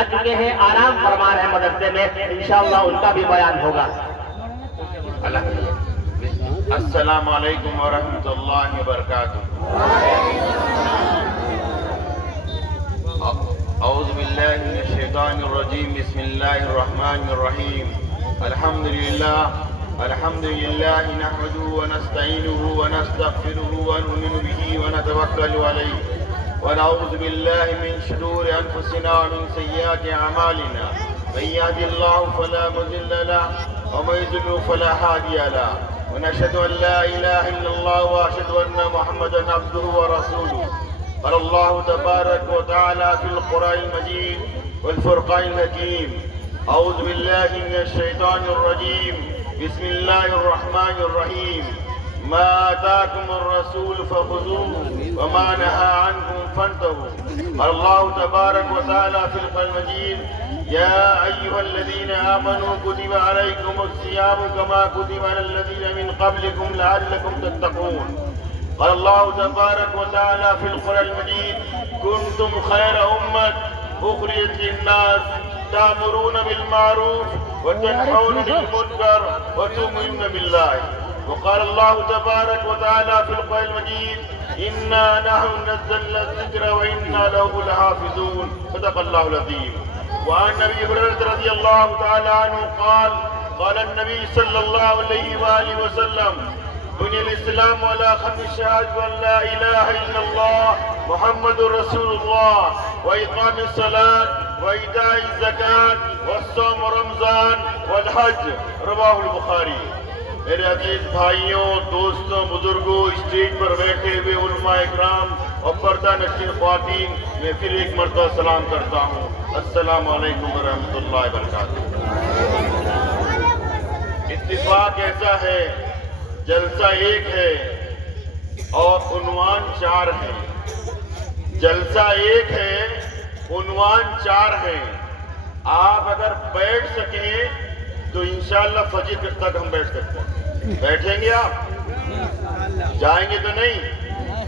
جا چکے ہیں، آرام فرما رہے ہیں مدرسے میں، انشاءاللہ ان کا بھی بیان ہوگا۔ السلام علیکم ورحمۃ اللہ وبرکاتہ۔ اعوذ باللہ من الشیطان الرجیم، بسم اللہ الرحمن الرحیم۔ الحمد للہ نحمده ونستعینه ونستغفره ونؤمن به ونتوکل علیہ، ونعوذ باللہ من شرور انفسنا ومن سیئات اعمالنا، من يهد الله فلا مضل له ومن يضلل فلا هادي له، ونشهد ان لا اله الا الله واشهد ان محمدا عبده ورسوله۔ قال الله تبارك وتعالى في القرآن المجيد والفرقان الحكيم: أعوذ بالله من الشيطان الرجيم، بسم الله الرحمن الرحيم، ما آتاكم الرسول فخذوه وما نهى عنكم فانتهوا۔ قال الله تبارك وتعالى في القرآن المجيد: يا أيها الذين آمنوا كتب عليكم الصيام كما كتب على الذين من قبلكم لعلكم تتقون۔ قال الله تبارك وتعالى في القرآن المجيد: كنتم خير أمة أخرجت للناس تأمرون بالمعروف وتنهون عن المنكر وتؤمنون بالله۔ وقال الله تبارك وتعالى في القرآن المجيد: إنا نحن نزلنا الذكر وإنا له لحافظون۔ صدق الله العظيم۔ وعن أبي هريرة رضي الله تعالى عنه قال: قال النبي صلى الله عليه وآله وسلم: بني الإسلام على خمس شهادة أن لا إله إلا الله محمد رسول الله وإقام الصلاة وإيتاء الزكاة والصوم رمضان والحج۔ رواه البخاری۔ میرے عزیز بھائیوں، دوستوں، بزرگوں، اسٹیج پر بیٹھے ہوئے علماء اکرام اور پردہ نشین خواتین، میں پھر ایک مرتبہ سلام کرتا ہوں۔ السلام علیکم ورحمۃ اللہ وبرکاتہ۔ اتفاق ایسا ہے، جلسہ ایک ہے اور عنوان چار ہے۔ جلسہ ایک ہے، عنوان چار ہے۔ آپ اگر بیٹھ سکیں تو انشاءاللہ فجر تک ہم بیٹھ سکتے ہیں۔ بیٹھیں گے آپ؟ جائیں گے تو نہیں؟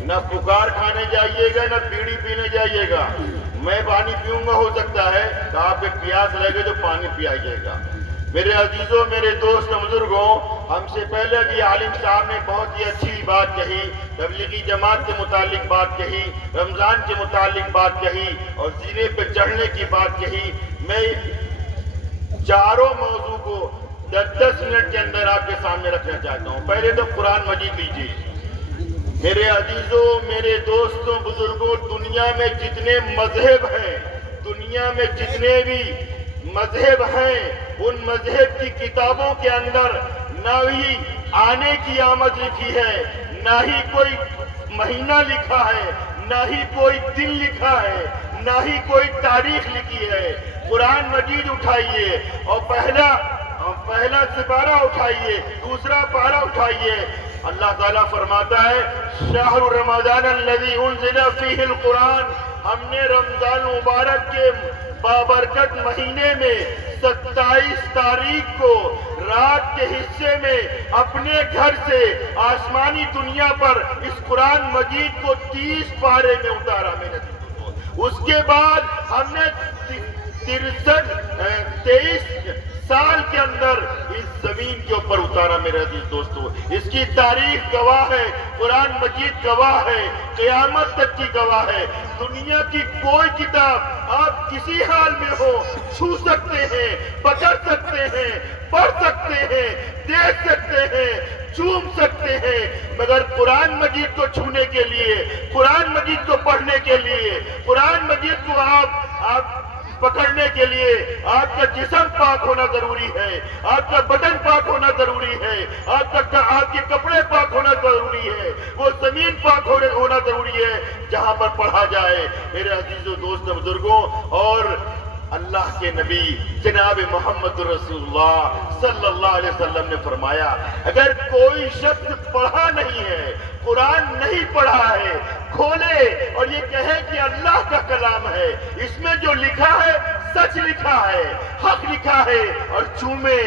نہ پکار کھانے جائیے گا، نہ بیڑی پینے جائیے گا۔ میں پانی پیوں گا، ہو سکتا ہے کہ آپ کو پیاس لگے تو پانی پیائیے گا۔ میرے عزیزوں، میرے دوست بزرگوں، ہم سے پہلے بھی عالم صاحب نے بہت ہی اچھی بات کہی، تبلیغی جماعت کے متعلق بات کہی، رمضان کے متعلق بات کہی اور سینے پہ چڑھنے کی بات کہی۔ میں چاروں موضوع کو 10 منٹ کے اندر آپ کے سامنے رکھنا چاہتا ہوں۔ پہلے تو قرآن مجید لیجیے۔ میرے عزیزوں، میرے دوستوں، بزرگوں، دنیا میں جتنے مذہب ہیں، دنیا میں جتنے بھی مذہب ہیں، ان مذہب کی کتابوں کے اندر نہ ہی آنے کی آمد لکھی ہے، نہ ہی کوئی مہینہ لکھا ہے، نہ ہی کوئی دن لکھا ہے، نہ ہی کوئی تاریخ لکھی ہے۔ قرآن مجید اٹھائیے اور پہلا سپارہ اٹھائیے، دوسرا پارہ اٹھائیے۔ اللہ تعالیٰ فرماتا ہے: شہر رمضان الذی انزل فیہ القرآن، ہم نے رمضان مبارک کے بابرکت مہینے میں 27 تاریخ کو رات کے حصے میں اپنے گھر سے آسمانی دنیا پر اس قرآن مجید کو 30 پارے میں اتارا۔ میرے اس کے بعد ہم نے 23 سال کے اندر اس زمین کے اوپر اتارا۔ میرے عزیز دوستو، اس کی تاریخ گواہ ہے، قرآن مجید گواہ ہے، قیامت تک کی گواہ ہے۔ دنیا کی کوئی کتاب آپ کسی حال میں ہو چھو سکتے ہیں، پکڑ سکتے ہیں، پڑھ سکتے ہیں، دیکھ سکتے ہیں، چوم سکتے ہیں، مگر قرآن مجید کو چھونے کے لیے، قرآن مجید کو پڑھنے کے لیے، قرآن مجید کو آپ پکڑنے کے لیے آپ کا جسم پاک ہونا ضروری ہے، آپ کا بدن پاک ہونا ضروری ہے، آپ کے کپڑے پاک ہونا ضروری ہے، وہ زمین پاک ہونا ضروری ہے جہاں پر پڑھا جائے۔ میرے عزیزوں، دوست، بزرگوں، اور اللہ کے نبی جناب محمد رسول اللہ صلی اللہ علیہ وسلم نے فرمایا، اگر کوئی شخص پڑھا نہیں ہے، قرآن نہیں پڑھا ہے، کھولے اور یہ کہے کہ اللہ کا کلام ہے، اس میں جو لکھا ہے سچ لکھا ہے، حق لکھا ہے، اور چومے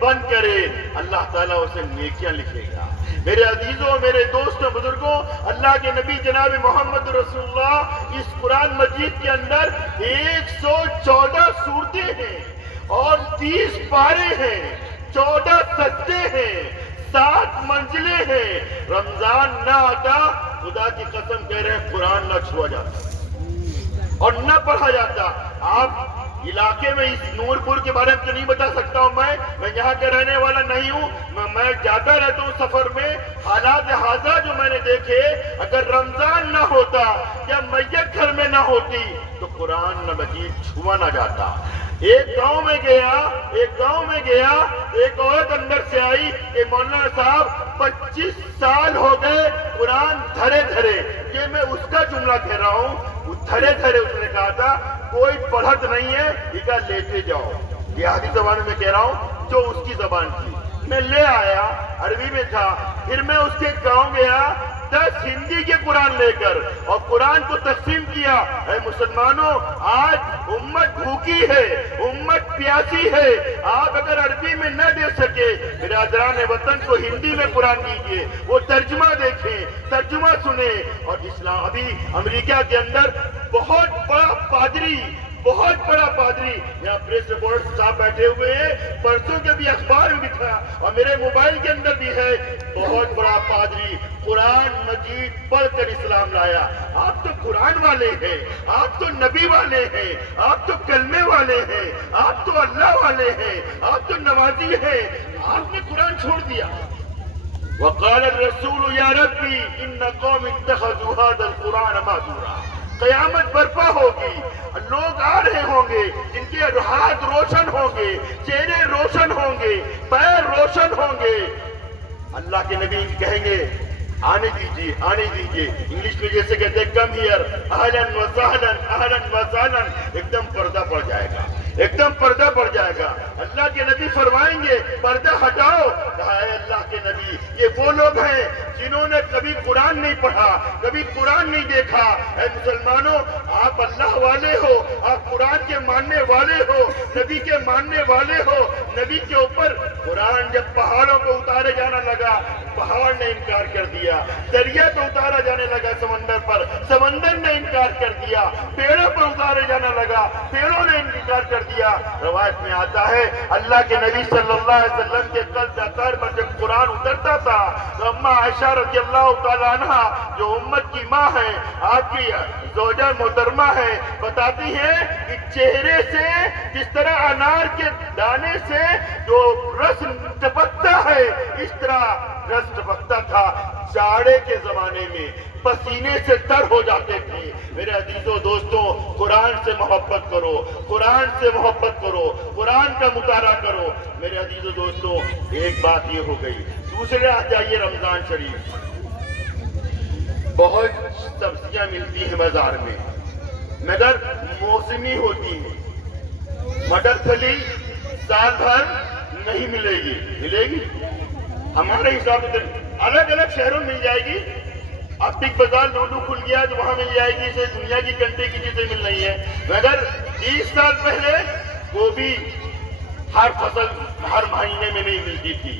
بند کرے اللہ تعالیٰ اسے نیکیاں لکھے گا۔ میرے عزیزوں، میرے دوستوں، بزرگوں، اللہ کے نبی جناب محمد رسول اللہ اس قرآن مجید کے اندر 114 صورتیں ہیں اور 30 پارے ہیں، 14 سجدے ہیں، 7 منزلیں ہیں۔ رمضان نہ آتا خدا کی قسم کہہ رہے ہیں قرآن نہ چھوا جاتا اور نہ پڑھا جاتا۔ آپ علاقے میں اس نور پور کے بارے میں تو نہیں بتا سکتا ہوں، میں یہاں کا رہنے والا نہیں ہوں، میں جاتا رہتا ہوں سفر میں۔ حالات حاضرہ جو میں نے دیکھے، اگر رمضان نہ ہوتا یا میت گھر میں نہ ہوتی تو قرآن نہ مجید چھوا نہ جاتا۔ ایک گاؤں میں گیا، ایک عورت اندر سے آئی کہ مولانا صاحب 25 سال ہو گئے قرآن دھرے دھرے۔ یہ میں اس کا جملہ کہہ رہا ہوں، دھرے دھرے اس نے کہا تھا، کوئی پڑھت نہیں ہے، یہ کہا لیتے جاؤ۔ دیہاتی زبان میں کہہ رہا ہوں جو اس کی زبان تھی، میں لے آیا، عربی میں تھا۔ پھر میں اس کے گاؤں گیا 10 ہندی کے قرآن لے کر اور قرآن کو تقسیم کیا۔ اے مسلمانوں، آج امت بھوکی ہے، امت پیاسی ہے۔ آپ اگر عربی میں نہ دے سکے، برادران وطن کو ہندی میں قرآن دیجیے، وہ ترجمہ دیکھیں، ترجمہ سنیں۔ اور اسلام ابھی امریکہ کے اندر بہت بڑا پادری یہاں پریس رپورٹ صاحب بیٹھے ہوئے ہیں، پرسوں کے بھی اخبار میں دکھا اور میرے موبائل کے اندر بھی ہے، بہت بڑا پادری قرآن مجید پڑھ کر اسلام لایا۔ آپ تو قرآن والے ہیں، آپ تو نبی والے ہیں، آپ تو کلمے والے ہیں، آپ تو اللہ والے ہیں، آپ تو نمازی ہیں، آپ نے قرآن چھوڑ دیا۔ وقال الرسول یا ربی ان قوم اتخذوا هذا القرآن مہجورا۔ قیامت برپا ہوگی، لوگ آ رہے ہوں گے جن کے ہاتھ روشن ہوں گے، چہرے روشن ہوں گے، پیر روشن ہوں گے۔ اللہ کے نبی کہیں گے آنے دیجیے، آنے دیجیے۔ انگلش میں جیسے کہتے ہیں کم ہیئر، اہلاً وسہلاً، اہلاً وسہلاً۔ ایک دم پردہ پڑ جائے گا، ایک دم پردہ پڑ جائے گا۔ اللہ کے نبی فرمائیں گے پردہ ہٹاؤ۔ کہا اے اللہ کے نبی، یہ وہ لوگ ہیں جنہوں نے کبھی قرآن نہیں پڑھا، کبھی قرآن نہیں دیکھا۔ اے مسلمانوں، آپ اللہ والے ہو، آپ قرآن کے ماننے والے ہو، نبی کے ماننے والے ہو۔ نبی کے اوپر قرآن جب پہاڑوں کو اتارے جانا لگا، پہاڑ نے انکار کر دیا۔ دریا کو اتارا جانے لگا سمندر پر، سمندر نے انکار کر دیا۔ پیڑوں پر اتارے جانا لگا، پیڑوں نے انکار کر دیا۔ روایت میں آتا ہے اللہ کے نبی صلی اللہ علیہ وسلم کے قلب اطہر پر جب قرآن اترتا تھا تو اماں عائشہ رضی اللہ تعالیٰ عنہ جو امت کی ماں ہے، آپ کی زوجہ محترمہ ہے، بتاتی ہیں کہ چہرے سے جس طرح انار کے دانے سے جو رس ٹپکتا ہے، اس طرح رس ٹپکتا تھا۔ جاڑے کے زمانے میں پسینے سے تر ہو جاتے تھے۔ میرے عزیزوں دوستوں، قرآن سے محبت کرو، قرآن سے محبت کرو، قرآن کا مطالعہ کرو۔ میرے عزیزوں دوستوں، ایک بات یہ ہو گئی۔ دوسرے آ جائیے رمضان شریف، بہت سبزیاں ملتی ہیں بازار میں مگر موسمی ہوتی ہیں۔ مٹر پھلی سال بھر نہیں ملے گی، ہمارے حساب سے الگ الگ شہروں میں مل جائے گی۔ اب بگ بازار لوڈو کھل گیا تو وہاں مل جائے گی، اسے دنیا کی کنٹری کی چیزیں مل رہی ہیں۔ مگر 20 سال پہلے گوبھی ہر فصل ہر مہینے میں نہیں ملتی تھی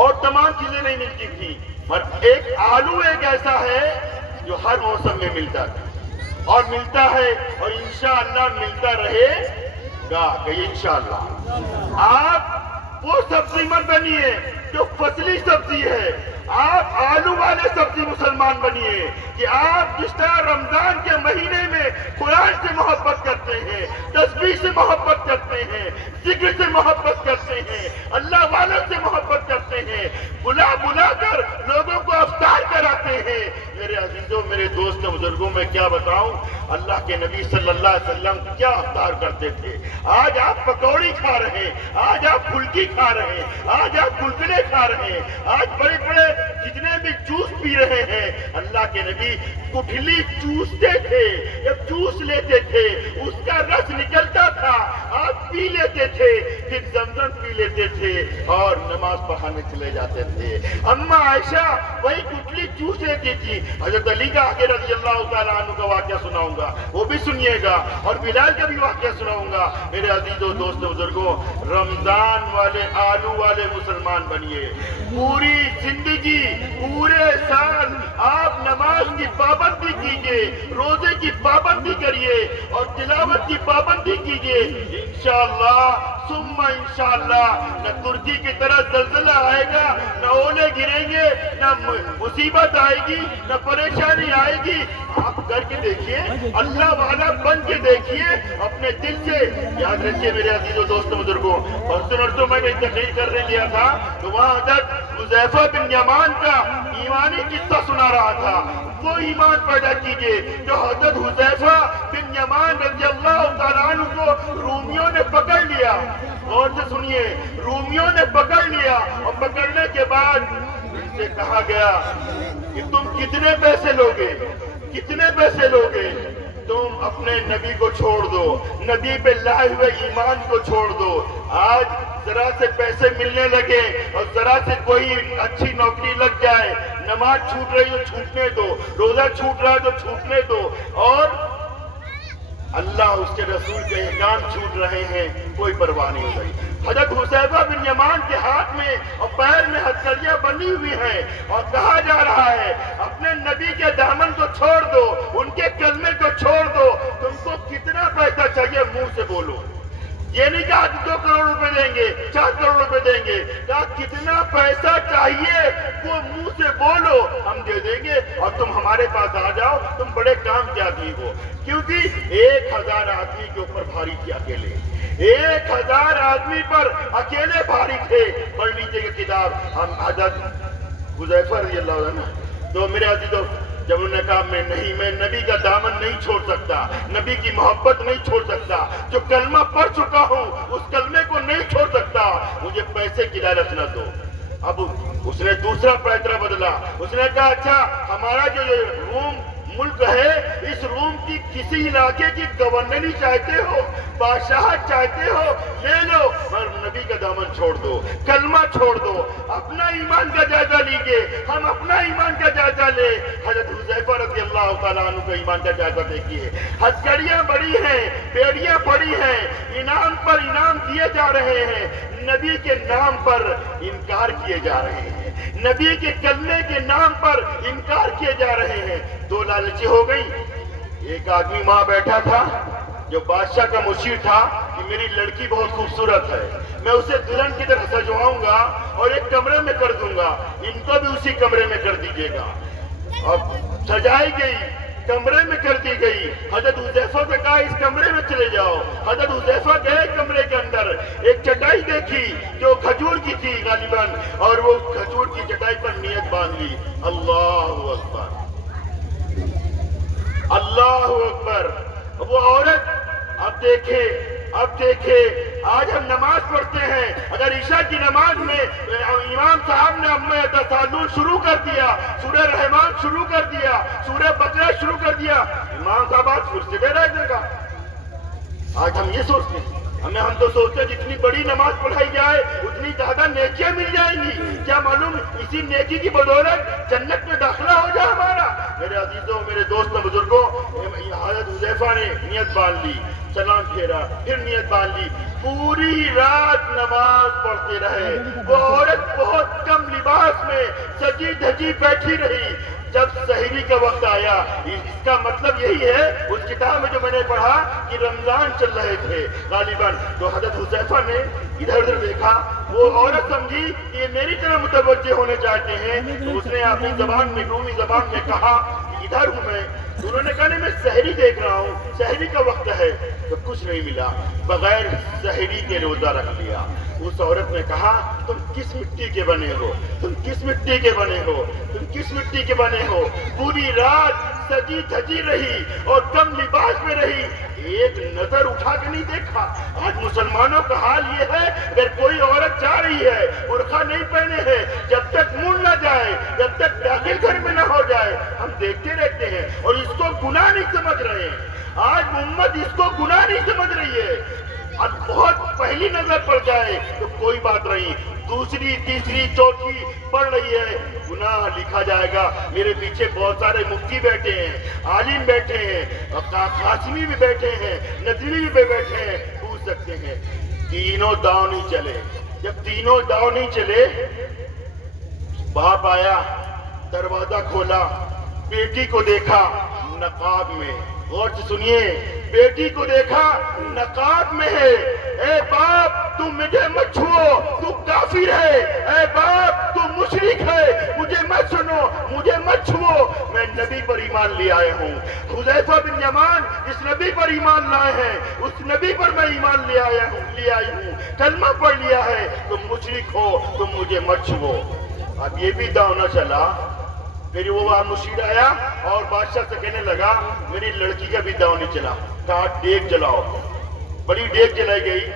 اور تمام چیزیں نہیں ملتی تھی، پر ایک آلو ایک ایسا ہے جو ہر موسم میں ملتا تھا اور ملتا ہے اور انشاءاللہ ملتا رہے گا کہ انشاءاللہ۔ آپ وہ سبزی مت بنیے جو فصلی سبزی ہے، آپ آلو والے سبزی مسلمان بنیے کہ آپ جس طرح رمضان کے مہینے میں قرآن سے محبت کرتے ہیں، تسبیح سے محبت کرتے ہیں، ذکر سے محبت کرتے ہیں، اللہ والوں سے محبت کرتے ہیں، بلا بلا کر لوگوں کو افطار کراتے ہیں۔ میرے عزیزوں، میرے دوستوں، بزرگوں، میں کیا بتاؤں اللہ کے نبی صلی اللہ علیہ وسلم کیا افطار کرتے تھے۔ آج آپ پکوڑی کھا رہے ہیں، آج آپ پھلکی کھا رہے ہیں، آج آپ گلگلے کھا رہے ہیں، آج بڑے بڑے جتنے بھی جوس پی رہے ہیں۔ اللہ کے نبی کٹھلی چوستے تھے، جب چوس لیتے تھے اس کا رس نکلتا تھا، آپ پی لیتے تھے۔ پھر زمزم پی لیتے تھے اور نماز پڑھانے چلے جاتے تھے. اما عائشہ وہی گٹلی چوس لیتی تھی. حضرت علی کا آگے رضی اللہ تعالیٰ عنہ کا واقعہ سناؤں گا, وہ بھی سنیے گا, اور بلال کا بھی واقعہ سناؤں گا. میرے عزیزوں دوستوں بزرگوں, رمضان والے آلو والے مسلمان بنیے. پوری زندگی پورے سال آپ نماز کی پابندی کیجیے, روزے کی پابندی کریے اور تلاوت کی پابندی کیجیے. انشاءاللہ ثم انشاءاللہ نہ ترکی کی طرح زلزلہ آئے گا, نہ اولے گریں گے, نہ مصیبت آئے گی, نہ پریشانی آئے گی. آپ کر کے دیکھیے, اللہ والا بن کے دیکھیے اپنے دل سے. یاد رکھیے میرے عزیزوں دوستوں بزرگوں, پرسوں میں نے تقریر کرنے لیا تھا تو وہاں حضرت حذیفہ بن یمان کا ایمانی قصہ سنا رہا تھا. وہ ایمان پیدا کیجئے جو حضرت حذیفہ بن یمان رضی اللہ تعالیٰ عنہ کو رومیوں نے پکڑ لیا. غور سے سنیے, رومیوں نے پکڑ لیا اور پکڑنے کے بعد ان سے کہا گیا کہ تم کتنے پیسے لوگے, کتنے پیسے لوگے؟ تم اپنے نبی کو چھوڑ دو, نبی پہ لائے ہوئے ایمان کو چھوڑ دو. آج ذرا سے پیسے ملنے لگے اور ذرا سے کوئی اچھی نوکری لگ جائے, نماز چھوٹ رہی ہے چھوٹنے دو, روزہ چھوٹ رہا ہے تو چھوٹنے دو, اور اللہ اس کے رسول کے احکام چھوٹ رہے ہیں, کوئی پرواہ نہیں ہو رہی. حضرت حذیفہ بن یمان کے ہاتھ میں اور پیر میں ہتھکڑیاں بنی ہوئی ہیں اور کہا جا رہا ہے اپنے نبی کے دامن کو چھوڑ دو, ان کے کلمے کو چھوڑ دو. تم کو کتنا پیسہ چاہیے منہ سے بولو. یہ نہیں کہا کہ 2 کروڑ روپے دیں گے, 4 کروڑ روپے دیں گے, کہا کتنا پیسہ چاہیے وہ منہ سے بولو, ہم دے دیں گے اور تم ہمارے پاس آ جاؤ. تم بڑے کام کے آدمی ہو, کیونکہ 1000 آدمی کے اوپر بھاری تھے اکیلے, 1000 آدمی پر اکیلے بھاری تھے. پڑھ لیجیے کہ کتاب ہم حضرت حذیفہ رضی اللہ عنہ. تو میرے عزیزوں, جب انہوں نے کہا میں نبی کا دامن نہیں چھوڑ سکتا, نبی کی محبت نہیں چھوڑ سکتا, جو کلمہ پڑھ چکا ہوں اس کلمے کو نہیں چھوڑ سکتا, مجھے پیسے کی لالچ نہ دو. اب اس نے دوسرا پیترا بدلا. اس نے کہا اچھا ہمارا جو روم ملک ہے, اس روم کی کسی علاقے کی گورنری چاہتے ہو, بادشاہت چاہتے ہو, لے لو, پر نبی کا دامن چھوڑ دو, کلمہ چھوڑ دو. اپنا ایمان کا جائزہ لیجیے, ہم اپنا ایمان کا جائزہ لیں. حضرت حذیفہ رضی اللہ تعالیٰ عنہ کا ایمان کا جائزہ دیکھیے. ہتھکڑیاں بڑی ہیں, بیڑیاں پڑی ہیں, انعام پر انعام دیے جا رہے ہیں, نبی کے نام پر انکار کیے جا رہے ہیں, نبی کے کلمے کے نام پر انکار کیے جا رہے ہیں. 2 لالچی ہو گئی. ایک آدمی وہاں بیٹھا تھا جو بادشاہ کا مشیر تھا کہ میری لڑکی بہت خوبصورت ہے, میں اسے دلہن کی طرح سجواؤں گا اور ایک کمرے میں کر دوں گا, ان کو بھی اسی کمرے میں کر دیجیے گا. اب سجائی گئی, کمرے میں کر دی گئی. حضرت حذیفہ سے کہا اس کمرے میں چلے جاؤ. حضرت حذیفہ گئے کمرے کے اندر, ایک چٹائی دیکھی جو کھجور کی تھی غالباً, اور وہ کھجور کی چٹائی پر نیت باندھ لی. اللہ اکبر, اللہ اکبر. وہ عورت, اب دیکھے آج ہم نماز پڑھتے ہیں, اگر عشاء کی نماز میں امام صاحب نے اما یتساءلون شروع کر دیا, سورہ رحمان شروع کر دیا, سورہ بقرہ شروع کر دیا, امام صاحب آج کرسی پہ رہ جائے گا. آج ہم یہ سوچتے ہیں, ہم تو سوچتے ہیں جتنی بڑی نماز پڑھائی جائے اتنی زیادہ نیکیاں مل جائیں گی. کیا معلوم اسی نیکی کی بدولت جنت میں داخلہ ہو جائے ہمارا. میرے عزیزوں, میرے دوستوں بزرگوں, حضرت حذیفہ نے نیت باندھ لی, سلام پھیرا, پھر نیت باندھ لی, پوری رات نماز پڑھتے رہے. وہ عورت بہت کم لباس میں سجی دھجی بیٹھی رہی. جب سحری کا وقت آیا, اس کا مطلب یہی ہے اس کتاب میں جو میں نے پڑھا کہ رمضان چل رہے تھے غالباً, تو حضرت حذیفہ نے ادھر ادھر دیکھا. وہ عورت سمجھی کہ یہ میری طرح متوجہ ہونے چاہتے ہیں, تو اس نے اپنی زبان میں, رومی زبان میں کہا کہ ادھر ہوں میں. انہوں نے کہا نہیں میں سحری دیکھ رہا ہوں, سحری کا وقت ہے. تو کچھ نہیں ملا, بغیر سحری کے روزہ رکھ لیا. اس عورت نے کہا تم کس مٹی کے بنے ہو, تم کس مٹی کے بنے ہو, تم کس مٹی کے بنے ہو. پوری رات سجی دھجی رہی اور کم لباس میں رہی, ایک نظر اٹھا کے نہیں دیکھا. آج مسلمانوں کا حال یہ ہے, اگر کوئی عورت جا رہی ہے, برقع نہیں پہنے ہے, جب تک منہ نہ جائے, جب تک داخل گھر میں نہ ہو جائے, ہم دیکھتے رہتے ہیں اور اس کو گناہ نہیں سمجھ رہے ہیں. آج امت اس کو گناہ نہیں سمجھ رہی ہے. اور بہت پہلی نظر پڑ جائے تو کوئی بات نہیں، دوسری تیسری چوتھی پڑھ رہی ہے، گناہ لکھا جائے گا۔ میرے پیچھے بہت سارے مفتی بیٹھے ہیں، عالم بیٹھے ہیں، قاسمی بھی بیٹھے ہیں، ندوی بھی بیٹھے ہیں، پوچھ سکتے ہیں۔ تینوں داؤ نہیں چلے۔ جب تینوں داؤ نہیں چلے، باپ آیا، دروازہ کھولا، بیٹی کو دیکھا نقاب میں، غور سے سنیے، بیٹی کو دیکھا نقاب میں ہے۔ اے باپ تو مجھے مت چھوؤ، تو کافر ہے۔ اے باپ تو مشرک ہے، مجھے مت سنو، مجھے مت چھوؤ، میں نبی پر ایمان لے آیا ہوں۔ حذیفہ بن یمان جس نبی پر ایمان لائے ہیں، اس نبی پر میں ایمان لے آئی ہوں، کلمہ پڑھ لیا ہے، تم مشرک ہو، تم مجھے مت چھوؤ۔ اب یہ بھی داؤ نہ چلا، پھر وہ مشیر آیا اور بادشاہ سے کہنے لگا میری لڑکی کا بھی داؤ نہیں چلا، کہا ڈیگ جلاؤ۔ بڑی ڈیگ جلائی گئی۔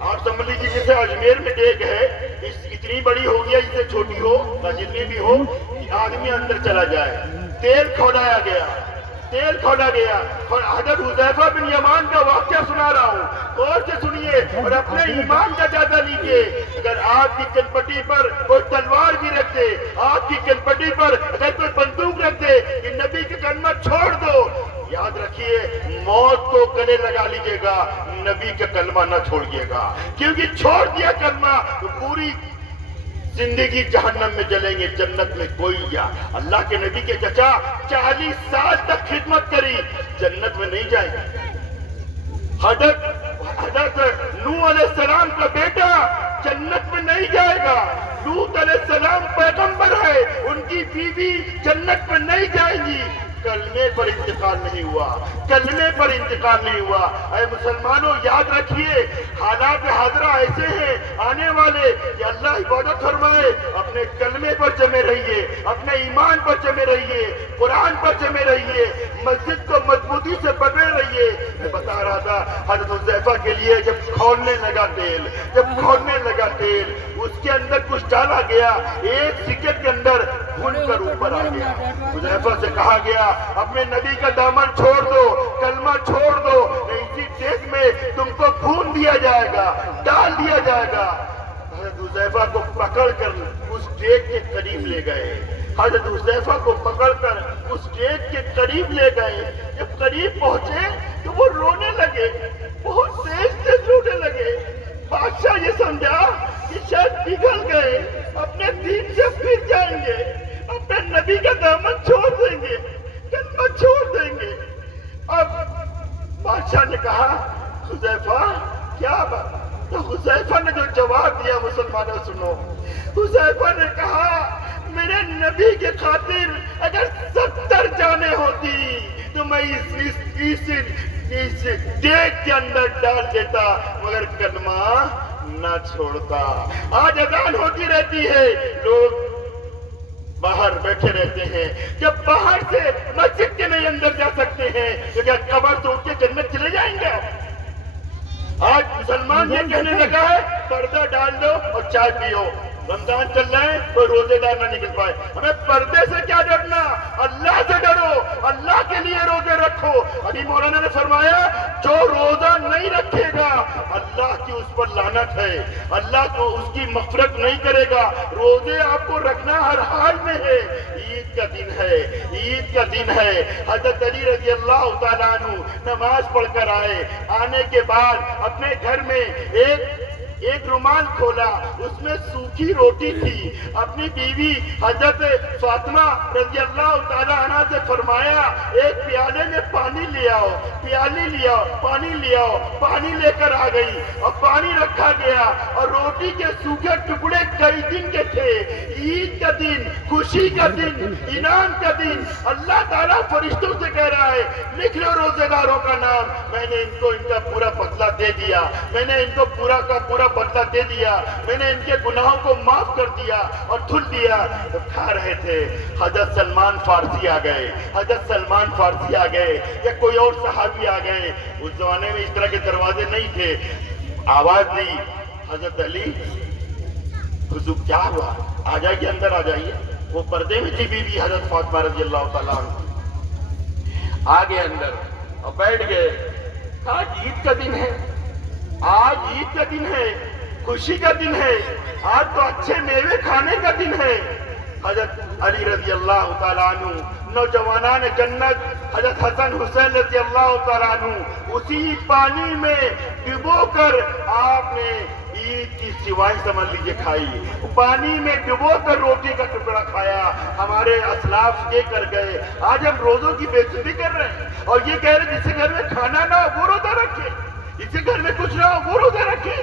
آپ سمجھ لیجیے جیسے اجمیر میں ڈیگ ہے، اتنی بڑی ہو گیا، جسے چھوٹی ہو یا جتنی بھی ہو، آدمی اندر چلا جائے۔ تیل کھولایا گیا، تیل کھولا گیا، اور حضرت حذیفہ بن یمان کا واقعہ سنا رہا ہوں، غور سے سنیے اور اپنے ایمان کا جائزہ لیجیے۔ اگر آپ کی چنپٹی پر کوئی تلوار بھی رکھ دے، آپ کی چنپٹی پر اگر کوئی بندوق رکھ دے کہ نبی کی کلمہ چھوڑ دو، یاد رکھیے موت کو گلے لگا لیجیے گا، نبی کا کلمہ نہ چھوڑیے گا، کیونکہ چھوڑ دیا کلمہ تو پوری زندگی جہنم میں جلیں گے، جنت میں کوئی یا اللہ کے نبی کے چچا 40 سال تک خدمت کری، جنت میں نہیں جائیں گے۔ حضرت نوح علیہ السلام کا بیٹا جنت میں نہیں جائے گا، لوط علیہ السلام پیغمبر ہے، ان کی بیوی جنت میں نہیں جائے گی۔ کلمے پر انتقال نہیں ہوا، کلمے پر انتقال نہیں ہوا۔ اے مسلمانوں یاد رکھیے، حالات حاضرہ ایسے ہیں آنے والے کہ اللہ عبادت فرمائے، اپنے کلمے پر جمے رہیے، اپنے ایمان پر جمے رہیے، قرآن پر جمے رہیے، مسجد کو مضبوطی سے پکڑے رہیے۔ میں بتا رہا تھا حضرت حذیفہ کے لیے جب کھولنے لگا تیل، اس کے اندر کچھ ڈالا گیا، ایک سکے کے اندر بھون کر اوپر آ گیا۔ حذیفہ سے کہا گیا اپنے نبی کا دامن چھوڑ دو، کلمہ چھوڑ دو، اسی دیگ میں تم کو بھون دیا جائے گا، ڈال دیا جائے گا۔ حضرت حذیفہ کو پکڑ کر اس دیگ کے قریب لے گئے، حضرت حذیفہ کو پکڑ کر اس دیگ کے قریب لے گئے۔ جب قریب پہنچے تو وہ رونے لگے، بہت تیز رونے لگے۔ بادشاہ یہ سمجھا کہ شاید پگھل گئے، اپنے دین سے پھر جائیں گے، اپنے نبی کا دامن چھوڑ دیں گے، کلمہ چھوڑ دیں گے۔ اب بادشاہ نے کہا حذیفہ کیا بات؟ تو حذیفہ نے جو جواب دیا مسلمانوں سنو، حذیفہ نے کہا میرے نبی کے خاطر اگر 70 جانیں ہوتی تو میں اس دیگ کے اندر ڈال دیتا، مگر کلمہ نہ چھوڑتا۔ آج اذان ہوتی رہتی ہے، لوگ باہر بیٹھے رہتے ہیں، جب باہر سے مسجد کے نہیں اندر جا سکتے ہیں تو کیا قبر سے اٹھ کے جنت چلے جائیں گے؟ آج مسلمان یہ کہنے لگا ہے پردہ ڈال دو اور چائے پیو، رمضان چل رہے ہیں کوئی روزے دار نہ نکل پائے۔ ہمیں پردے سے کیا ڈرنا، اللہ سے ڈرو، اللہ کے لیے روزے رکھو۔ ابھی مولانا نے فرمایا جو روزہ نہیں رکھے گا اللہ کی اس پر لعنت ہے، اللہ کو اس کی مغفرت نہیں کرے گا۔ روزے آپ کو رکھنا ہر حال میں ہے۔ عید کا دن ہے، عید کا دن ہے۔ حضرت علی رضی اللہ تعالیٰ عنہ نماز پڑھ کر آئے، آنے کے بعد اپنے گھر میں ایک رومال کھولا، اس میں سوکھی روٹی تھی۔ اپنی بیوی حضرت فاطمہ رضی اللہ تعالیٰ عنہ سے فرمایا ایک پیالے میں پانی لے آؤ، پیالی لے آؤ، پانی لے آؤ۔ پانی لے کر آ گئی اور پانی رکھا گیا اور روٹی کے سوکھے ٹکڑے کئی دن کے تھے۔ عید کا دن، خوشی کا دن، انعام کا دن، اللہ تعالیٰ فرشتوں سے کہہ رہا ہے لکھ لو روزے داروں کا نام، میں نے ان کو ان کا پورا بدلہ دے دیا، میں نے ان کو پورا کا پورا بدلہ دے دیا، میں نے ان کے گناہوں کو معاف کر دیا اور دھل دیا۔ تو کھا رہے تھے، حضرت سلمان فارسی آ گئے، حضرت سلمان فارسی آ گئے یا کوئی اور صحابی آ گئے۔ اس زمانے میں اس طرح کے دروازے نہیں تھے، آواز دی حضرت علی حضور کیا ہوا، آ جائیے اندر، آ جائیے۔ وہ پردے میں تھی بیوی حضرت فاطمہ رضی اللہ تعالیٰ عنہ، آ گئے اندر اور بیٹھ گئے۔ آج عید کا دن ہے، آج عید کا دن ہے، خوشی کا دن ہے، آج تو اچھے میوے کھانے کا دن ہے۔ حضرت علی رضی اللہ تعالیٰ عنہ، نوجوانان جنت حضرت حسن حسین رضی اللہ تعالیٰ عنہ، اسی پانی میں ڈبو کر آپ نے عید کی سوائیں سمجھ لیجیے کھائی، پانی میں ڈبو کر روٹی کا ٹکڑا کھایا۔ ہمارے اسلاف یہ کر گئے، آج ہم روزوں کی بے عزتی کر رہے ہیں اور یہ کہہ رہے ہیں جس کے گھر میں کھانا نہ ہو وہ روزہ رکھے، جس کے گھر میں کچھ نہ ہو وہ روزہ رکھے۔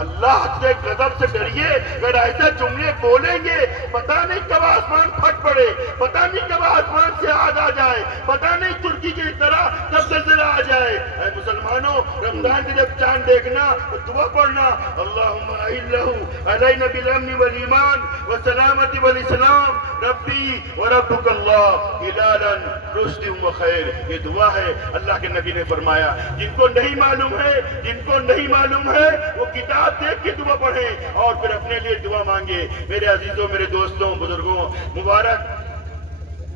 اللہ سے غضب سے ڈریے، اگر ایسے جملے بولیں گے پتہ نہیں کب آسمان پھٹ پڑے، پتہ نہیں کب آسمان سے آگ آ جائے، پتہ نہیں ترکی کی طرح کب زلزلہ آ جائے۔ اے مسلمانوں، رمضان کی جب چاند دیکھنا تو دعا پڑھنا، اللہم اہلہ علینا بالامن والایمان والسلامت والاسلام ربی وربک اللہ ہلالا رشد وخیر۔ یہ دعا ہے، اللہ کے نبی نے فرمایا جن کو نہیں معلوم ہے، جن کو نہیں معلوم ہے وہ کتاب دیکھ کے دعا پڑھیں اور پھر اپنے لیے دعا مانگے۔ میرے عزیزوں، میرے دوستوں، بزرگوں، مبارک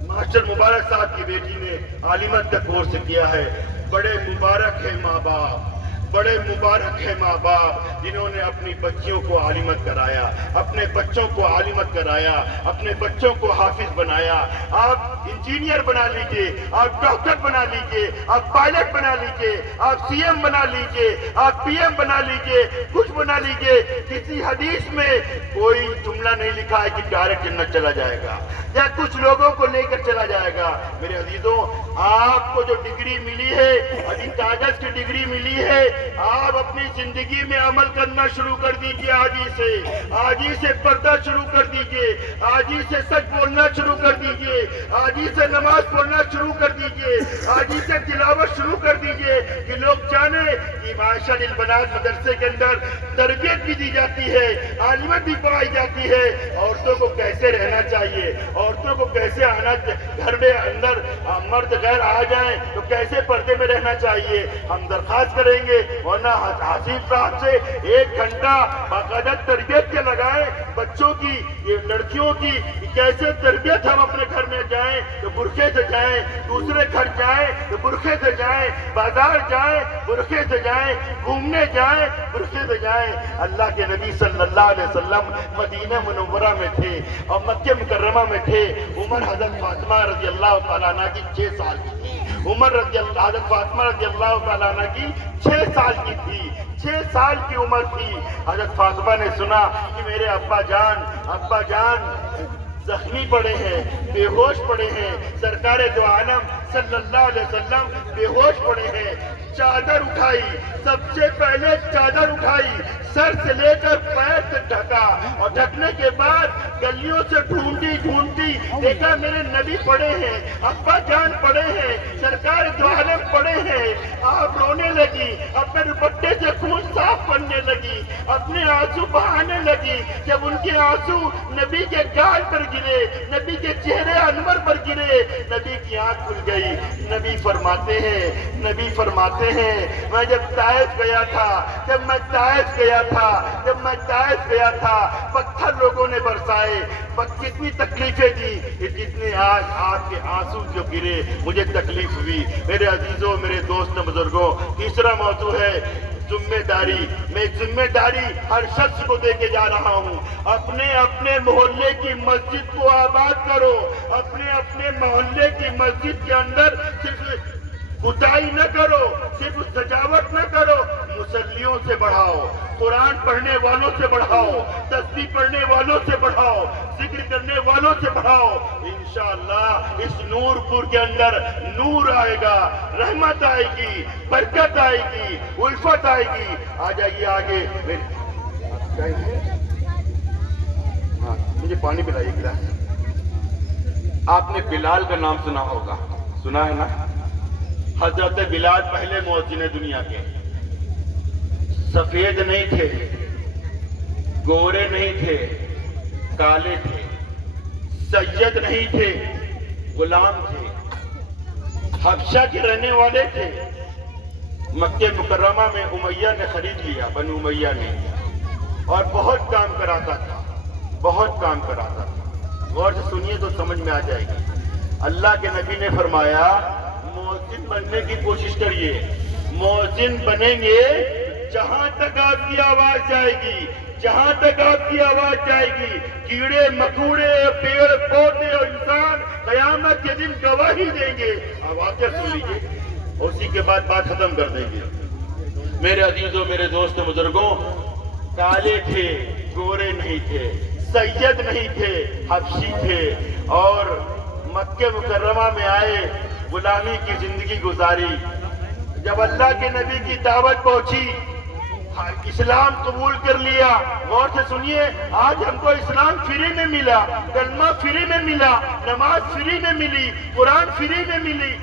ماسٹر مبارک صاحب کی بیٹی نے عالمت کا کورس کیا ہے۔ بڑے مبارک ہے ماں باپ، بڑے مبارک ہے ماں باپ جنہوں نے اپنی بچیوں کو عالمت کرایا، اپنے بچوں کو عالمت کرایا، اپنے بچوں کو حافظ بنایا۔ آپ انجینئر بنا لیجئے، آپ ڈاکٹر بنا لیجئے، آپ پائلٹ بنا لیجئے، آپ سی ایم بنا لیجئے، آپ پی ایم بنا لیجئے، کچھ بنا لیجئے۔ کسی حدیث میں کوئی جملہ نہیں لکھا ہے کہ ڈائریکٹ جنت چلا جائے گا یا کچھ لوگوں کو لے کر چلا جائے گا۔ میرے عزیزوں، آپ کو جو ڈگری ملی ہے، ابھی کاغذ کی ڈگری ملی ہے، آپ اپنی زندگی میں عمل کرنا شروع کر دیجئے۔ آج ہی سے پردہ شروع کر دیجئے، آج ہی سے سچ بولنا شروع کر دیجئے، آج ہی سے نماز پڑھنا شروع کر دیجئے، آج ہی سے تلاوت شروع کر دیجئے کہ لوگ جانے کہ معاشر البنات مدرسے کے اندر تربیت بھی دی جاتی ہے، عالمت بھی پڑھائی جاتی ہے، عورتوں کو کیسے رہنا چاہیے، عورتوں کو کیسے آنا، گھر میں اندر مرد غیر آ جائیں تو کیسے پردے میں رہنا چاہیے۔ ہم درخواست کریں گے ورنہ حسیب صاحب سے 1 گھنٹہ باقاعدہ تربیت کے لگائیں بچوں کی، یہ لڑکیوں کی، کیسے تربیت ہم اپنے گھر میں جائیں تو برقعے سے جائیں، دوسرے گھر جائیں تو برقعے سے جائیں، بازار جائیں برقعے سے جائیں، گھومنے جائیں برقعے سے جائیں۔ اللہ کے نبی صلی اللہ علیہ وسلم مدینہ منورہ میں تھے اور مکہ مکرمہ میں تھے۔ عمر حضرت فاطمہ رضی اللہ تعالیٰ عنہ کی 6 سال کی تھی، حضرت فاطمہ رضی اللہ تعالیٰ عنہ کی 6 سال کی تھی، 6 سال کی عمر تھی۔ حضرت فاطمہ نے سنا کہ میرے ابا جان زخمی پڑے ہیں، بے ہوش پڑے ہیں، سرکار دو عالم صلی اللہ علیہ وسلم بے ہوش پڑے ہیں۔ چادر اٹھائی، سب سے پہلے چادر اٹھائی، سر سے لے کر پیر سے ڈھکا اور ڈھکنے کے بعد گلیوں سے ڈھونڈی دیکھا میرے نبی پڑے ہیں، ابا جان پڑے ہیں، سرکار دو عالم پڑے ہیں۔ آپ رونے لگی، اپنے دوپٹے سے خون صاف کرنے لگی، اپنے آنسو بہانے لگی۔ جب ان کے آنسو نبی کے گال پر گرے، نبی کے چہرے انور پر گرے، نبی کی آنکھ کھل گئی۔ نبی فرماتے ہیں میں جب طائف گیا تھا پتھر لوگوں نے برسائے، کتنی تکلیفیں دی، جتنے آج آپ کے آنسو جو گرے مجھے تکلیف ہوئی۔ میرے عزیزوں، میرے دوستوں، بزرگوں، تیسرا موضوع ہے ذمہ داری۔ میں ذمہ داری ہر شخص کو دے کے جا رہا ہوں۔ اپنے محلے کی مسجد کو آباد کرو، اپنے محلے کی مسجد کے اندر صرف کٹائی نہ کرو، صرف سجاوٹ نہ کرو، مصلیوں سے بڑھاؤ، قرآن پڑھنے والوں سے بڑھاؤ، تسبیح پڑھنے والوں سے بڑھاؤ، ذکر کرنے والوں سے بڑھاؤ۔ انشاءاللہ اس نور پور کے اندر نور آئے گا، رحمت آئے گی، برکت آئے گی، الفت آئے گی۔ آ جائیے آگے، ہاں مجھے پانی پلائیے گلاس۔ آپ نے بلال کا نام سنا ہوگا، سنا ہے نا؟ حضرت بلال پہلے مؤذن دنیا کے، سفید نہیں تھے، گورے نہیں تھے، کالے تھے، سید نہیں تھے، غلام تھے، حبشہ کے رہنے والے تھے۔ مکہ مکرمہ میں امیہ نے خرید لیا، بنو امیہ نے، اور بہت کام کراتا تھا۔ غور سے سنیے تو سمجھ میں آ جائے گی۔ اللہ کے نبی نے فرمایا مؤذن بننے کی کوشش کریے، مؤذن بنیں گے جہاں تک آپ کی آواز جائے گی، جہاں تک آپ کی آواز جائے گی، کیڑے مکوڑے پیڑ پودے اور انسان قیامت کے دن گواہی دیں گے۔ اب واقعہ سن لیجیے، اسی کے بعد بات ختم کر دیں گے۔ میرے عزیزوں، میرے دوست بزرگوں، کالے تھے، گورے نہیں تھے، سید نہیں تھے، حبشی تھے، اور مکہ مکرمہ میں آئے، غلامی کی زندگی گزاری۔ جب اللہ کے نبی کی دعوت پہنچی، اسلام قبول کر لیا۔ غور سے سنیے، آج ہم کو اسلام فری میں ملا، کلمہ فری میں ملا، نماز فری میں ملی، قرآن فری میں ملی،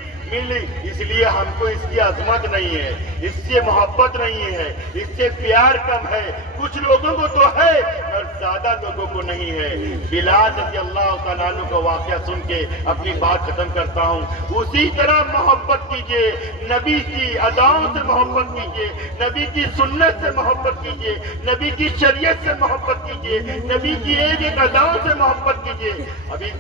اس لیے ہم کو اس کی عظمت نہیں ہے، اس سے محبت نہیں ہے، اس سے پیار کم ہے۔ کچھ لوگوں کو تو ہے اور زیادہ لوگوں کو نہیں ہے۔ بلال رضی اللہ تعالیٰ عنہ کا واقعہ سن کے اپنی بات ختم کرتا ہوں۔ اسی طرح محبت کیجئے، نبی کی اداؤں سے محبت کیجئے، نبی کی سنت سے محبت کیجئے، نبی کی شریعت سے محبت کیجئے، نبی کی ایک ایک اداؤں سے محبت کیجئے۔ ابھی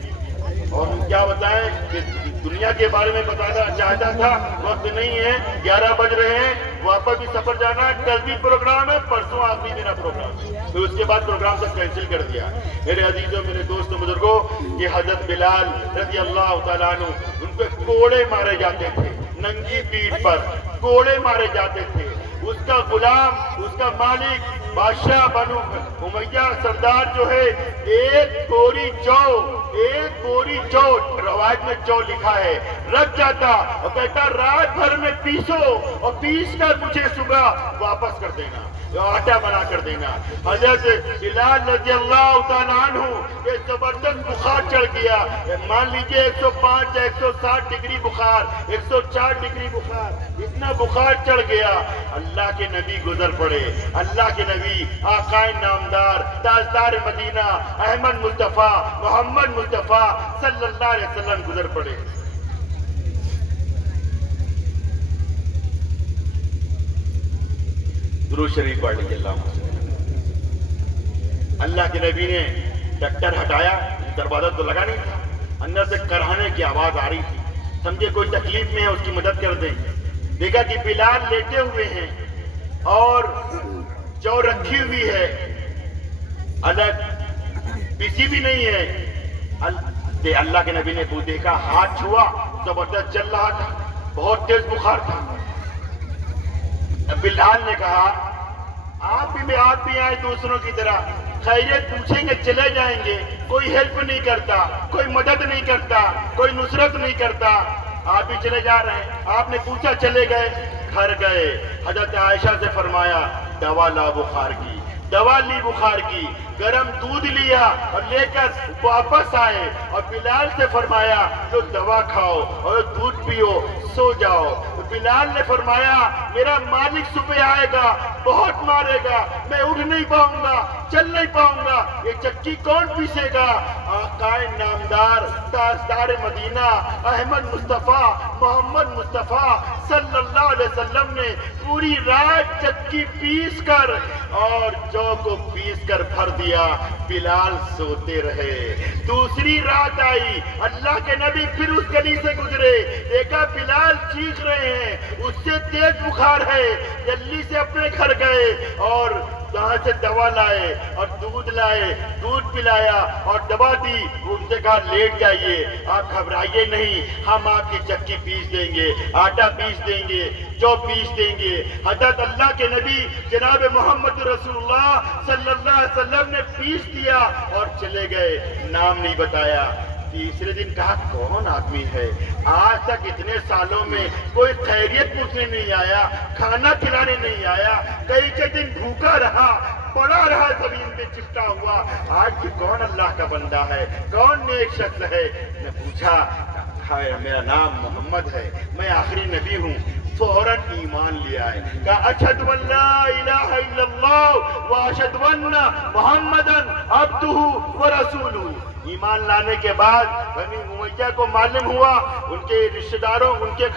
اور ہم کیا بتائیں کہ دنیا کے بارے میں بتانا چاہتا تھا، وقت نہیں ہے، 11 بج رہے ہیں، واپس بھی سفر جانا ہے، کل بھی پروگرام ہے، پرسوں آخری میرا پروگرام ہے، پھر اس کے بعد پروگرام سب کینسل کر دیا۔ میرے عزیزوں، میرے دوستوں، بزرگوں، یہ حضرت بلال رضی اللہ تعالیٰ عنہ، ان پہ کوڑے مارے جاتے تھے، ننگی پیٹھ پر کوڑے مارے جاتے تھے۔ اس کا غلام، اس کا مالک، بادشاہ بنو امیہ سردار جو ہے، ایک بوری جو روایت میں جو لکھا ہے رکھ جاتا اور کہتا رات بھر میں پیسو اور پیس کر مجھے صبح واپس کر دینا، آٹا بنا کر دینا۔ حضرت بلال رضی اللہ تعالیٰ عنہ یہ زبردست بخار چڑھ گیا، مان لیجئے 105 یا 160 ڈگری بخار، 104 ڈگری بخار، اتنا بخار چڑھ گیا۔ اللہ کے نبی گزر پڑے، اللہ کے نبی آقائے نامدار، تاجدار مدینہ، احمد مصطفیٰ، محمد مصطفیٰ صلی اللہ علیہ وسلم گزر پڑے۔ درود شریف پڑھ لیجیے۔ اللہ کے نبی نے ڈکٹر ہٹایا، دروازہ تو لگا نہیں تھا، اندر سے کرہانے کی آواز آ رہی تھی، سمجھے کوئی تکلیف میں ہے، اس کی مدد کر دیں۔ دیکھا کہ بلال لیٹے ہوئے ہیں اور جو رکھی ہوئی ہے الگ پیسی بھی نہیں ہے۔ اللہ کے نبی نے دیکھا، ہاتھ چھوا، زبردست جل رہا تھا، بہت تیز بخار تھا۔ بلال نے کہا آپ بھی آئے دوسروں کی طرح، خیریت پوچھیں گے چلے جائیں گے، کوئی ہیلپ نہیں کرتا، کوئی مدد نہیں کرتا، کوئی نصرت نہیں کرتا، آپ بھی چلے جا رہے ہیں۔ آپ نے پوچھا، چلے گئے، گھر گئے، حضرت عائشہ سے فرمایا دوا لا بخار کی، دوا لی بخار کی، گرم دودھ لیا اور لے کر واپس آئے اور بلال سے فرمایا تو دوا کھاؤ اور دودھ پیو، سو جاؤ۔ بلال نے فرمایا میرا مالک صبح آئے گا، بہت مارے گا، میں اٹھ نہیں پاؤں گا، چل نہیں پاؤں گا، یہ چکی کون پیسے گا؟ آقائے نامدار، تاجدار مدینہ، احمد مصطفیٰ، محمد مصطفیٰ صلی اللہ علیہ وسلم نے پوری رات چکی پیس کر اور جو کو پیس کر بھر دیا۔ بلال سوتے رہے۔ دوسری رات آئی، اللہ کے نبی پھر اس گلی سے گزرے، دیکھا بلال چیخ رہے ہیں، اس سے تیز بخار ہے، جلدی سے اپنے گھر گئے اور وہاں سے دوا لائے اور دودھ لائے، دودھ پلایا اور دوا دی۔ ان سے کہا لیٹ جائیے، آپ گھبرائیے نہیں، ہم آپ کی چکی پیس دیں گے، آٹا پیس دیں گے، جو پیس دیں گے۔ حضرت اللہ کے نبی جناب محمد رسول اللہ صلی اللہ علیہ وسلم نے پیس دیا اور چلے گئے، نام نہیں بتایا۔ تیسرے دن کہا کون آدمی ہے، آج تک اتنے سالوں میں کوئی خیریت پوچھنے نہیں آیا، کھانا کھلانے نہیں آیا، کئی دن بھوکا رہا، پڑا رہا زمین پہ چپٹا ہوا، آج یہ کون اللہ کا بندہ ہے، کون نیک شخص ہے؟ میں پوچھا، میرا نام محمد ہے، میں آخری نبی ہوں۔ فوراً ایمان لیا ہے، کہا اشہد ان لا الہ الا اللہ واشہد ان محمدن عبدہ ورسولہ۔ ایمان لانے کے بعد بنی امیہ کو معلوم ہوا، ان کے رشتہ داروں، ان کے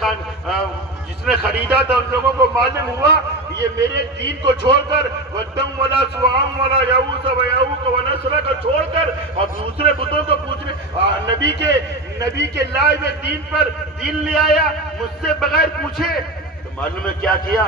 جس نے خریدا تھا ان لوگوں کو معلوم ہوا یہ میرے دین کو چھوڑ کر ودم ولا سوام ولا یعوث و یعوق و نسر کو چھوڑ کر اور دوسرے بتوں کو پوچھنے نبی کے لائے ہوئے دین پر دین لے آیا، مجھ سے بغیر پوچھے۔ تو معلوم ہے کیا کیا؟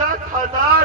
10,000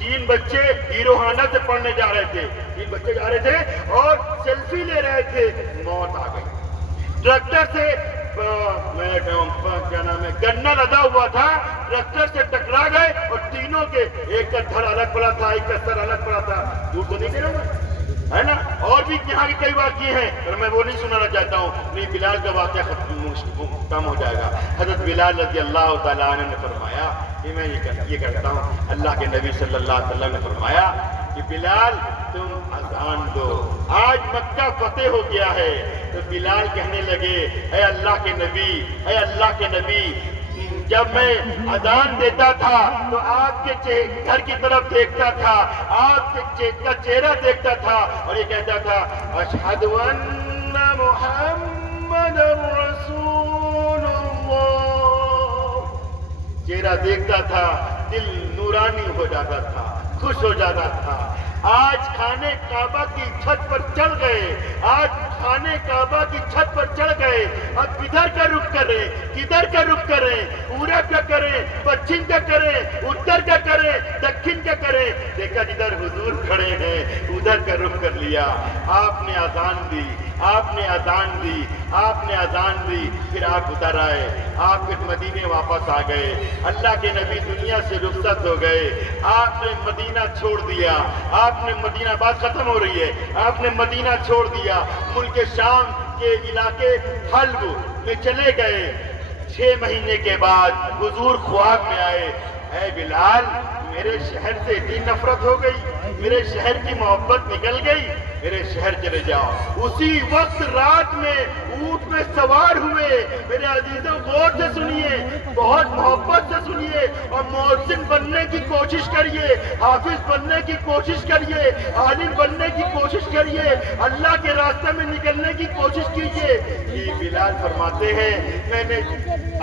3 بچے ہیروہانہ سے پڑھنے جا رہے تھے، 3 بچے جا رہے تھے اور سیلفی لے رہے تھے، موت آ گئی۔ ٹریکٹر سے کیا نام ہے گنا لدا ہوا تھا، ٹریکٹر سے ٹکرا گئے اور تینوں کے ایک کا دھڑ الگ پڑا تھا، ایک کا سر الگ پڑا تھا۔ دور تو نہیں کروں گا، ہے نا؟ اور بھی یہاں کے کئی واقعے ہیں اور میں وہ نہیں سنانا چاہتا ہوں، نہیں بلال کا واقعہ کم ہو جائے گا۔ حضرت بلال رضی اللہ تعالیٰ عنہ نے فرمایا کہ میں یہ کرتا ہوں، اللہ کے نبی صلی اللہ علیہ وسلم نے فرمایا کہ بلال تم اذان دو، آج مکہ فتح ہو گیا ہے۔ تو بلال کہنے لگے اے اللہ کے نبی، اے اللہ کے نبی، جب میں اذان دیتا تھا تو آپ کے گھر کی طرف دیکھتا تھا، آپ کے کا چہرہ دیکھتا تھا اور یہ کہتا تھا اشہد ان محمد رسول اللہ۔ چہرہ دیکھتا تھا، دل نورانی ہو جاتا تھا، خوش ہو جاتا تھا۔ آج خانے کعبہ کی چھت پر چڑھ گئے، آج خانے کعبہ کی چھت پر چڑھ گئے، اب کدھر کا رخ کریں، کدھر کا رخ کریں، پورب کا کریں، پچھم کا کریں، اتر کا کریں، دکھن کا کریں؟ دیکھا جدھر حضور کھڑے ہیں ادھر کا رخ کر لیا۔ آپ نے اذان دی، آپ نے اذان دی، آپ نے اذان دی، پھر آپ اتر آئے، آپ پھر مدینے واپس آ گئے۔ اللہ کے نبی دنیا سے رخصت ہو گئے، آپ نے مدینہ چھوڑ دیا، آپ نے مدینہ، بات ختم ہو رہی ہے، آپ نے مدینہ چھوڑ دیا، ملک شام کے علاقے حلب میں چلے گئے۔ 6 مہینے کے بعد حضور خواب میں آئے، اے بلال میرے شہر سے اتنی نفرت ہو گئی، میرے شہر کی محبت نکل گئی، میرے شہر چلے جاؤ۔ اسی وقت رات میں اونٹ میں سوار ہوئے۔ میرے عزیزوں غور سے سنیے، بہت محبت سے سنیے اور مؤذن بننے کی کوشش کریے، حافظ بننے کی کوشش کریے، عالم بننے کی کوشش کریے، اللہ کے راستے میں نکلنے کی کوشش کیجیے۔ یہ بلال فرماتے ہیں میں نے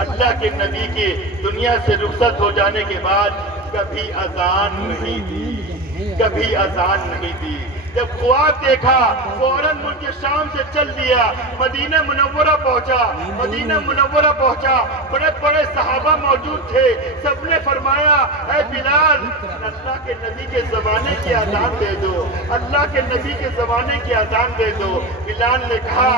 اللہ کے نبی کے دنیا سے رخصت ہو جانے کے بعد کبھی اذان نہیں دی، کبھی اذان نہیں دی۔ جب خواب دیکھا فوراً ملک شام سے چل دیا، مدینہ منورہ پہنچا، مدینہ منورہ پہنچا، بڑے بڑے صحابہ موجود تھے، سب نے فرمایا اے بلال اللہ کے نبی کے زمانے کی اذان دے دو، اللہ کے نبی کے زمانے کی اذان دے دو۔ بلال نے کہا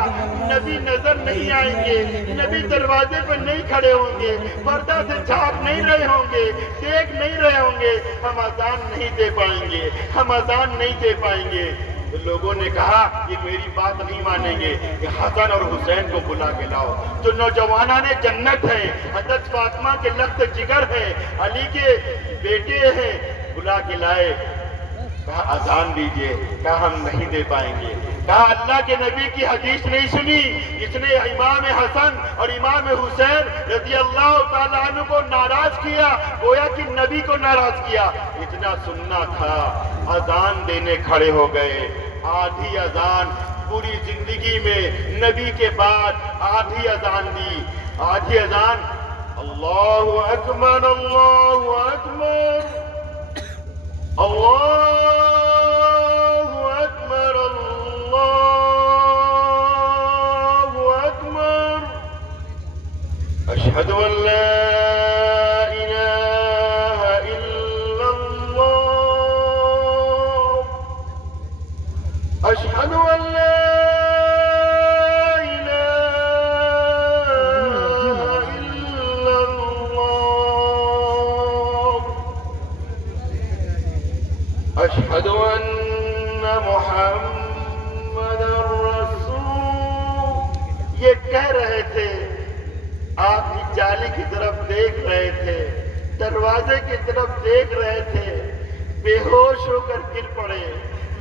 نبی نظر نہیں آئیں گے، نبی دروازے پہ نہیں کھڑے ہوں گے، پردہ سے جھانک نہیں رہے ہوں گے، دیکھ نہیں رہے ہوں گے، ہم اذان نہیں دے پائیں گے، ہم اذان نہیں دے پائیں گے۔ تو لوگوں نے کہا یہ میری بات نہیں مانیں گے کہ حسن اور حسین کو بلا کے لاؤ جو نوجوانان جنت ہیں، حضرت فاطمہ کے لخت جگر ہیں، علی کے بیٹے ہیں، بلا کے لائے۔ کہا اذان دیجئے، کہا ہم نہیں دے پائیں گے۔ کہا اللہ کے نبی کی حدیث نہیں سنی جس نے امام حسن اور امام حسین رضی اللہ تعالیٰ عنہ کو ناراض کیا، گویا کہ نبی کو ناراض کیا۔ اتنا سننا تھا، اذان دینے کھڑے ہو گئے۔ آدھی اذان پوری زندگی میں نبی کے بعد آدھی اذان دی، آدھی اذان اللہ اکبر اللہ اکبر اللہ اکبر اللہ اکبر اشہد ان لا الہ الا اللہ اشہد ان لا اشہد ان محمد رسول۔ یہ کہہ رہے تھے، آپ کی جالی کی طرف دیکھ رہے تھے، دروازے کی طرف دیکھ رہے تھے، بے ہوش ہو کر گر پڑے۔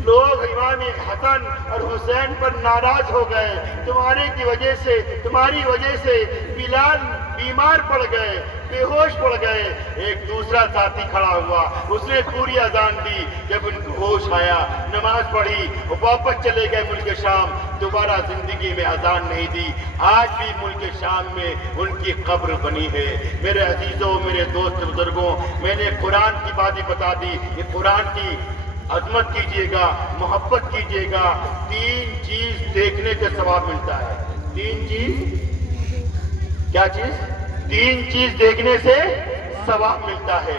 لوگ امام حسن اور حسین پر ناراض ہو گئے، تمہاری وجہ سے بلال بیمار پڑ گئے، بے ہوش پڑ گئے۔ ایک دوسرا ساتھی کھڑا ہوا، اس نے پوری اذان دی، جب ان کو ہوش آیا نماز پڑھی، وہ واپس چلے گئے ملک شام، دوبارہ زندگی میں اذان نہیں دی۔ آج بھی ملک شام میں ان کی قبر بنی ہے۔ میرے عزیزوں، میرے دوست بزرگوں، میں نے قرآن کی باتیں بتا دی، یہ قرآن کی عظمت کیجیے گا، محبت کیجیے گا۔ 3 چیز دیکھنے سے ثواب ملتا ہے۔ 3 چیز، کیا چیز؟ 3 چیز دیکھنے سے ثواب ملتا ہے۔